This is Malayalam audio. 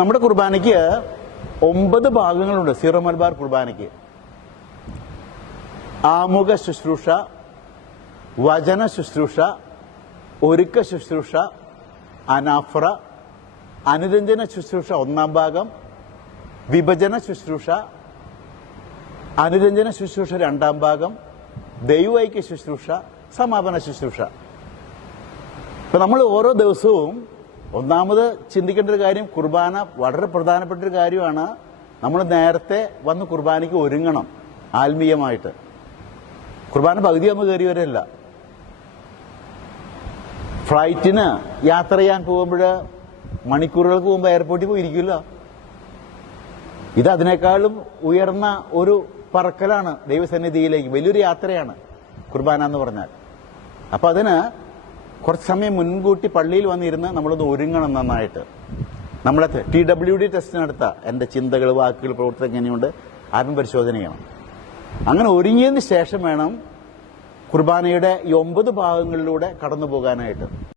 നമ്മുടെ കുർബാനയ്ക്ക് 9 ഭാഗങ്ങളുണ്ട്. സീറോ മലബാർ കുർബാനയ്ക്ക് ആമുഖ ശുശ്രൂഷ, വചന ശുശ്രൂഷ, ഒരുക്ക ശുശ്രൂഷ, അനാഫ്ര, അനുരഞ്ജന ശുശ്രൂഷ 1-ാം ഭാഗം, വിഭജന ശുശ്രൂഷ, അനുരഞ്ജന ശുശ്രൂഷ 2-ാം ഭാഗം, ദൈവൈക്യ ശുശ്രൂഷ, സമാപന ശുശ്രൂഷ. ഇപ്പൊ നമ്മൾ ഓരോ ദിവസവും ഒന്നാമത് ചിന്തിക്കേണ്ട ഒരു കാര്യം, കുർബാന വളരെ പ്രധാനപ്പെട്ട ഒരു കാര്യമാണ്. നമ്മൾ നേരത്തെ വന്ന് കുർബാനയ്ക്ക് ഒരുങ്ങണം. ആത്മീയമായിട്ട് കുർബാന പകുതിയാകുമ്പോൾ കയറി വരല്ല. ഫ്ലൈറ്റിന് യാത്ര ചെയ്യാൻ പോകുമ്പോൾ മണിക്കൂറുകൾക്ക് മുമ്പ് എയർപോർട്ടിൽ പോയിരിക്കില്ല. ഇത് അതിനേക്കാളും ഉയർന്ന ഒരു പറക്കലാണ് ദൈവസന്നിധിയിലേക്ക്. വലിയൊരു യാത്രയാണ് കുർബാന എന്ന് പറഞ്ഞാൽ. അപ്പൊ അതിന് കുറച്ച് സമയം മുൻകൂട്ടി പള്ളിയിൽ വന്നിരുന്ന് നമ്മളൊന്ന് ഒരുങ്ങണം നന്നായിട്ട്. നമ്മളെ TWD ടെസ്റ്റ് നടത്തുക. എൻ്റെ ചിന്തകൾ, വാക്കുകൾ, പ്രവർത്തനം എങ്ങനെയുണ്ട്, ആത്മപരിശോധന ചെയ്യണം. അങ്ങനെ ഒരുങ്ങിയതിന് ശേഷം വേണം കുർബാനയുടെ ഈ 9 ഭാഗങ്ങളിലൂടെ കടന്നു പോകാനായിട്ട്.